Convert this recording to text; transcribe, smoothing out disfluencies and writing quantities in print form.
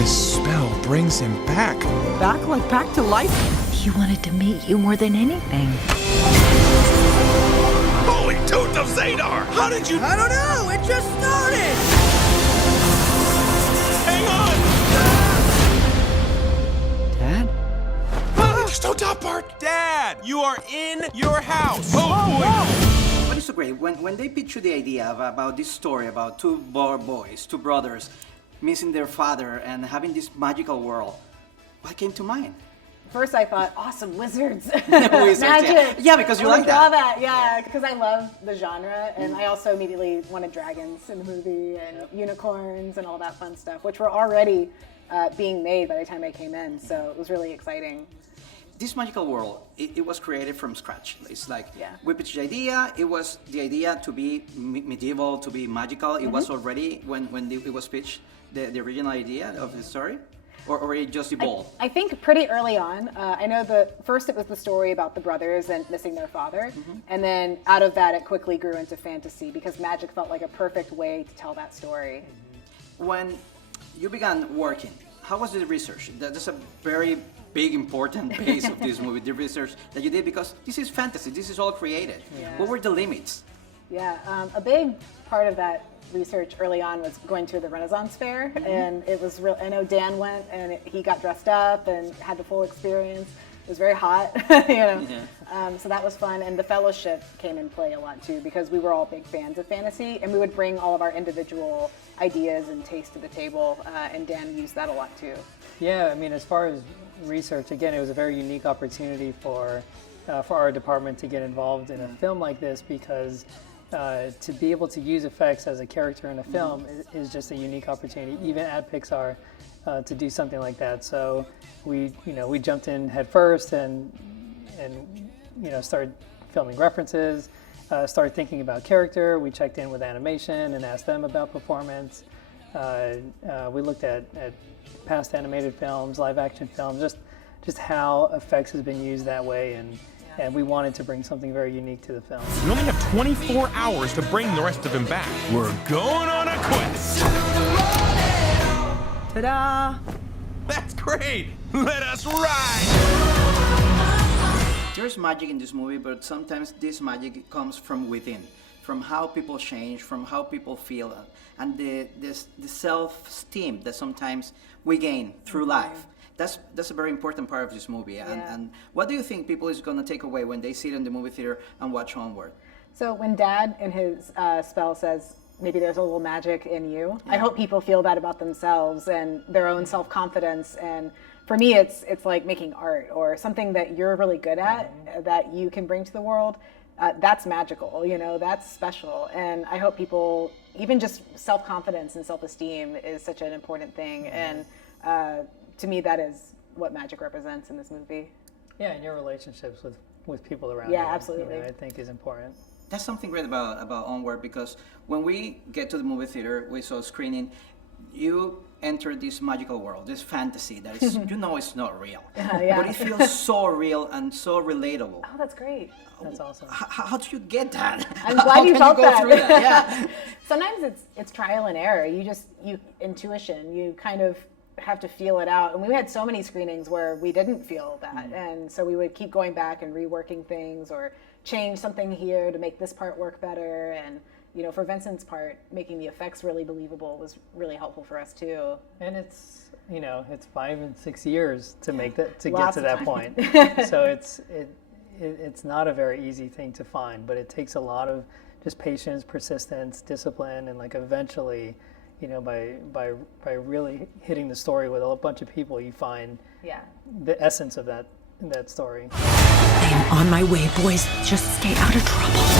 This spell brings him back. Back like back to life? He wanted to meet you more than anything. Holy tooth of Zadar! How did you... I don't know, it just started! Hang on! Dad? Just don't top part. Dad, you are in your house. Oh, boy. What is so great, when they pitch you the idea about this story about two boys, two brothers, missing their father and having this magical world, what came to mind? First I thought, awesome, wizards. Wizards, Magic. Yeah, because you like I saw that. yeah, because I love the genre, and I also immediately wanted dragons in the movie, and unicorns and all that fun stuff, which were already being made by the time I came in, so it was really exciting. This magical world, it was created from scratch. It's like, Yeah. we pitched the idea, it was the idea to be medieval, to be magical. It was already, when it was pitched, the original idea of the story? Or it just evolved? I think pretty early on. I know first it was the story about the brothers and missing their father, and then out of that it quickly grew into fantasy because magic felt like a perfect way to tell that story. When you began working, how was the research? That's a very big, important base of this movie, the research that you did, because this is fantasy, this is all created. Yeah. What were the limits? Yeah, a big part of that research early on was going to the Renaissance Fair, and it was real. I know Dan went and he got dressed up and had the full experience. It was very hot, you know. Yeah. So that was fun, and the fellowship came in play a lot too because we were all big fans of fantasy, and we would bring all of our individual ideas and taste to the table, and Dan used that a lot too. Yeah, I mean, as far as research, again, it was a very unique opportunity for our department to get involved in a film like this because to be able to use effects as a character in a film is just a unique opportunity, even at Pixar, to do something like that. So we jumped in head first and started filming references, started thinking about character. We checked in with animation and asked them about performance. We looked at past animated films, live action films, just how effects has been used that way, and we wanted to bring something very unique to the film. We only have 24 hours to bring the rest of him back. We're going on a quest. Ta-da! That's great. Let us ride. There's magic in this movie, but sometimes this magic comes from within, from how people change, from how people feel, and the self-esteem that sometimes we gain through life. That's a very important part of this movie. And what do you think people is going to take away when they sit in the movie theater and watch Onward? So when Dad in his spell says, maybe there's a little magic in you, I hope people feel that about themselves and their own self-confidence. And for me, it's like making art or something that you're really good at that you can bring to the world. That's magical, that's special. And I hope people, even just self-confidence and self-esteem is such an important thing. And to me, that is what magic represents in this movie. Yeah, and your relationships with people around you. Yeah, absolutely. I think is important. That's something great about Onward, because when we get to the movie theater, we saw a screening, you enter this magical world, this fantasy that is, it's not real. But it feels so real and so relatable. Oh, that's great. That's awesome. How do you get that? I'm glad you felt that. Through that? Yeah. Sometimes it's trial and error. Intuition, you kind of have to feel it out. And we had so many screenings where we didn't feel that. And so we would keep going back and reworking things or change something here to make this part work better. And, for Vincent's part, making the effects really believable was really helpful for us too. And it's 5 and 6 years to make that, to Lots get to of that time. point. So it's not a very easy thing to find, but it takes a lot of just patience, persistence, discipline, and eventually, by really hitting the story with a bunch of people, you find the essence of that story. I am on my way, boys. Just stay out of trouble.